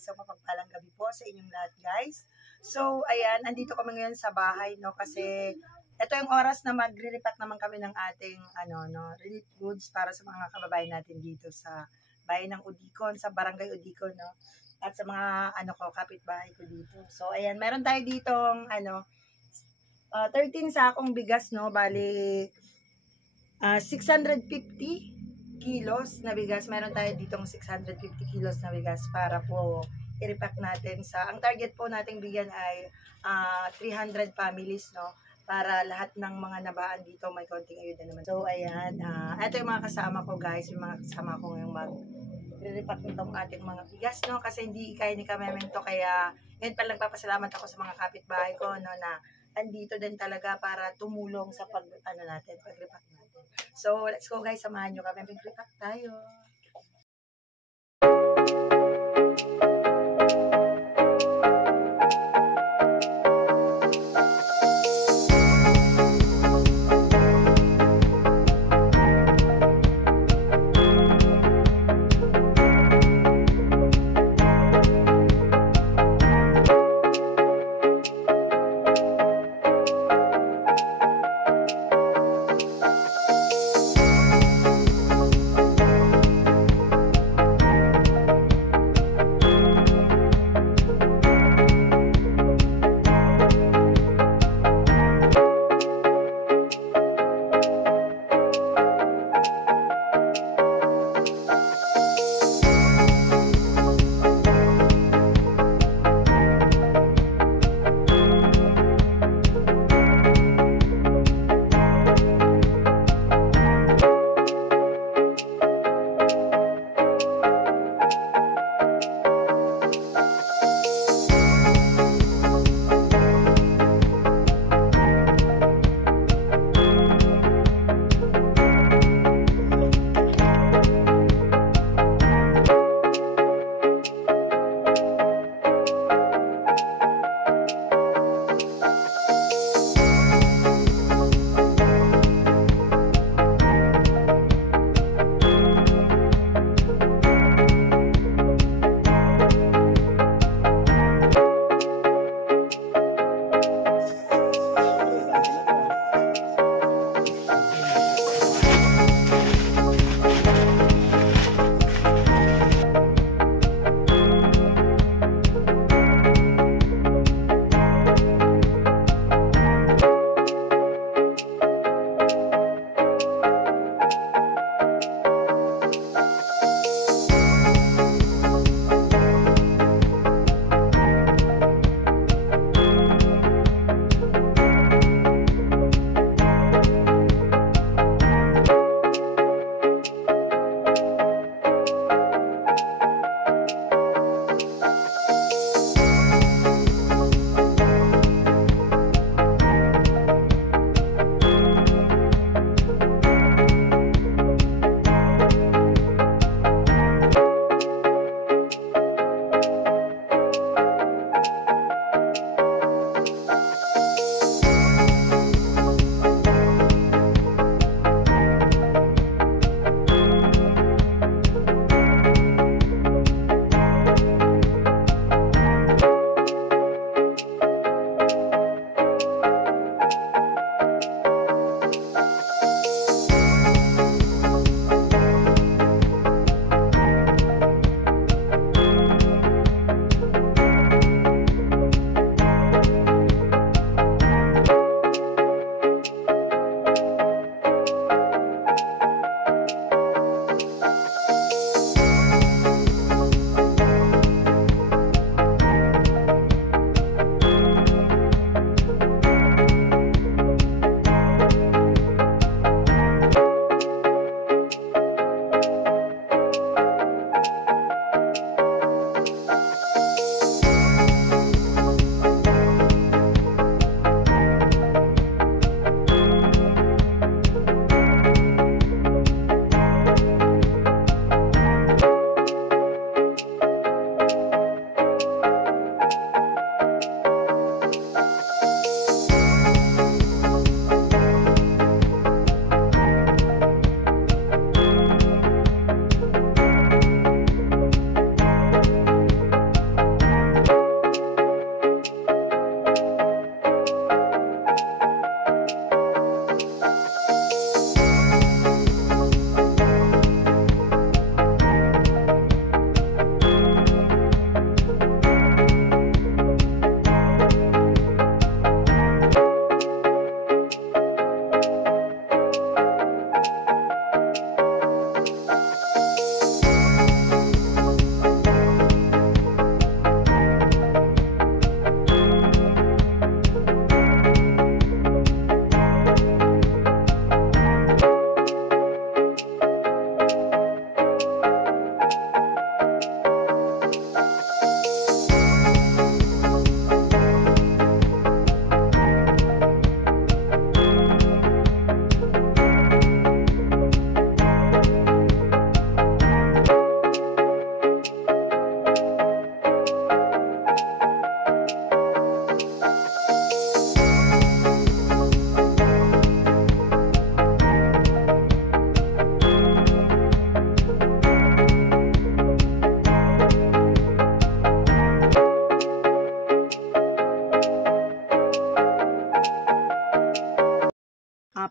isang mapagpalang gabi po sa inyong lahat, guys. So, ayan, andito kami ngayon sa bahay, no, kasi ito yung oras na magre-repack naman kami ng ating relief goods para sa mga kababayan natin dito sa bayan ng Udicon, sa Barangay Udicon, no, at sa mga kapitbahay ko dito. So, ayan, meron tayo ditong 13 sakong bigas, no, bali 650 kilos na bigas. Meron tayo ditong 650 kilos na bigas para po i-repack natin ang target po nating bigyan ay 300 families, no, para lahat ng mga nabaan dito may konting ayuda naman. So ayan, ito yung mga kasama ko, guys, yung mga kasama ko ngayong mag-repack nitong ating mga bigas, no, kasi hindi kaya ni Kamemento, kaya ngayon pa lang papasalamat ako sa mga kapitbahay ko, no, na andito din talaga para tumulong sa pag-repack natin. So, let's go, guys. Samahan nyo kami. Mag-repack tayo.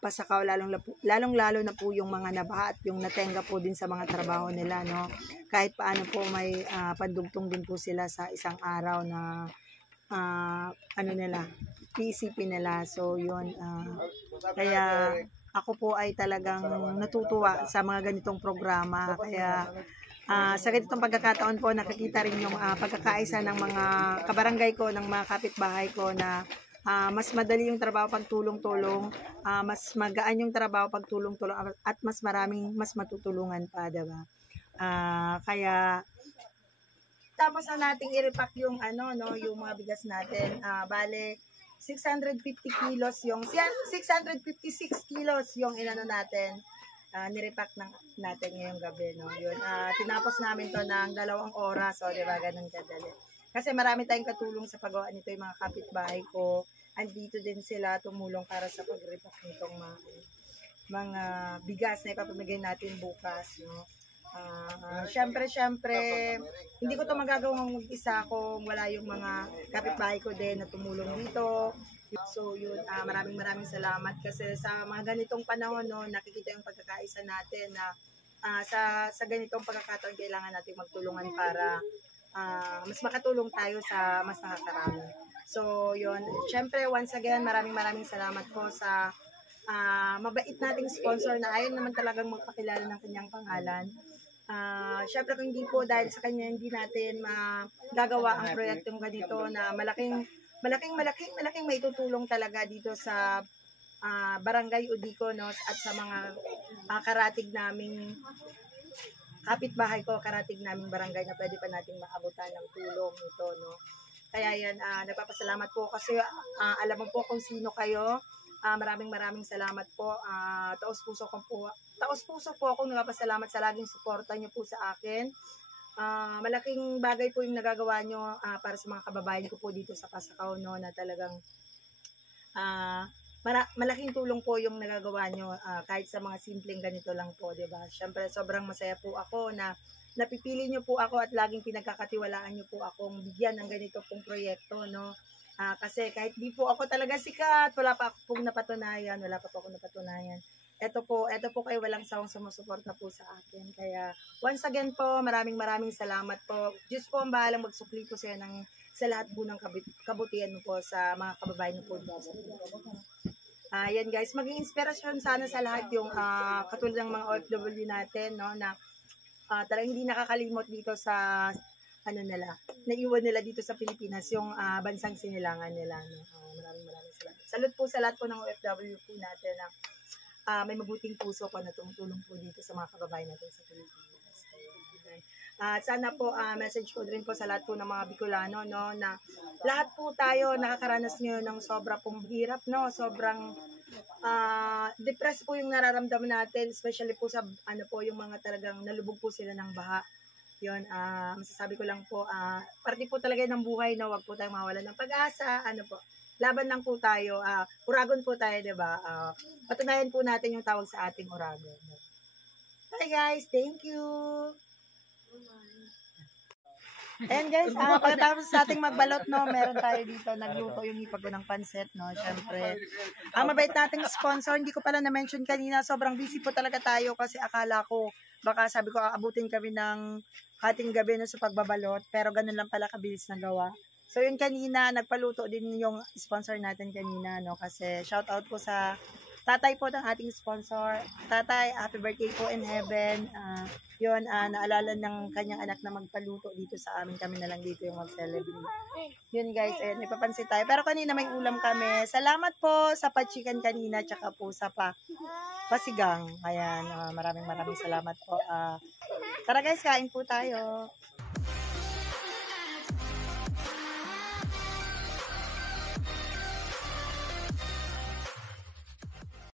Pasakaw, lalong-lalo na po yung mga nabaha at yung natenga po din sa mga trabaho nila, no. Kahit paano po may pandugtong din po sila sa isang araw na ano nila, iisipin nila. So yun, kaya ako po ay talagang natutuwa sa mga ganitong programa. Kaya sa ganitong pagkakataon po, nakikita rin yung pagkakaisa ng mga kabarangay ko, ng mga kapitbahay ko na mas madali yung trabaho pag tulong-tulong, mas magaan yung trabaho pag tulong-tulong, at mas matutulungan pa, diba? Kaya tapos na nating i-repack yung yung mga bigas natin. Bale 650 kilos yung 656 kilos yung inano natin. Nirepack natin ngayong gabi, no. Yun, tinapos namin to ng 2 oras, so di ba, ganun kadali. Kasi marami tayong katulong sa paggawa nito, yung mga kapitbahay ko. Andito din sila tumulong para sa pag-repack nitong mga bigas na ipapamigay natin bukas, no. Syempre, hindi ko to magagawang mag-isa kung wala yung mga kapitbahay ko din na tumulong dito. So yun, maraming salamat kasi sa mga ganitong panahon, no, nakikita yung pagkakaisa natin na sa ganitong pagkakataon kailangan natin magtulungan para mas makatulong tayo sa mas nakakarami. So yun, syempre once again, maraming salamat po sa mabait nating sponsor na ayaw naman talagang magpakilala ng kanyang pangalan. Syempre kung hindi po dahil sa kanya, hindi natin magagawa ang proyektong ganito na malaking maitutulong talaga dito sa Barangay Udico, no, at sa mga karatig naming kapitbahay ko, karatig naming barangay na pwede pa nating maabutan ng tulong nito, no. Kaya yan, nagpapasalamat po kasi alam mo po kung sino kayo. Maraming salamat po. Taos puso po akong nagpapasalamat sa laging suporta niyo po sa akin. Malaking bagay po yung nagagawa nyo para sa mga kababayan ko po dito sa Pasakaw, no, na talagang malaking tulong po yung nagagawa nyo kahit sa mga simpleng ganito lang po, diba? Syempre sobrang masaya po ako na napipili nyo po ako at laging pinagkakatiwalaan nyo po akong bigyan ng ganito pong proyekto, no. Kasi kahit di po ako talaga sikat, wala pa akong napatunayan. Ito po kayo walang sawang sumusuporta po sa akin. Kaya once again po, maraming salamat po. Diyos po ang bahalang magsukli po sa lahat po ng kabutihan mo po sa mga kababayan po dito. Yan guys, maging inspirasyon sana sa lahat yung katulad ng mga OFW natin, no, na talagang hindi nakakalimot dito sa naiwan nila dito sa Pilipinas, yung bansang sinilangan nila, no. Maraming salamat. Salute po sa lahat po ng OFW po natin na may mabuting puso po na tumutulong po dito sa mga kababayan natin sa Pilipinas. At sana po, message ko rin po sa lahat po ng mga Bicolano, no, na lahat po tayo nakakaranas ngayon ng sobra pong hirap, no, sobrang depressed po yung nararamdaman natin, especially po sa yung mga talagang nalubog po sila ng baha. Yun, masasabi ko lang po, parte po talaga ng buhay, no, wag po tayong mawalan ng pag-asa, laban lang po tayo, uragon po tayo, diba? Patunayan po natin yung tawag sa ating uragon. Bye guys, thank you! Ayan guys, pagkatapos sa ating magbalot, no, meron tayo dito, nagluto yung hipag ko ng pansit, no, syempre. Ang mabait nating sponsor, hindi ko pala na-mention kanina, sobrang busy po talaga tayo kasi akala ko, baka sabi ko, aabutin kami ng hating gabi na sa pagbabalot, pero ganun lang pala kabilis na gawa. So yun kanina, nagpaluto din yung sponsor natin kanina, no, kasi shout out po sa tatay po ng ating sponsor. Tatay, happy birthday po in heaven. Yun, naalala ng kanyang anak na magpaluto dito sa amin. Kami na lang dito yung mag-celebrate. Yun guys, may papansin tayo. Pero kanina may ulam kami. Salamat po sa pa-chicken kanina, tsaka po sa pasigang. Ayan, maraming salamat po. Tara guys, kain po tayo.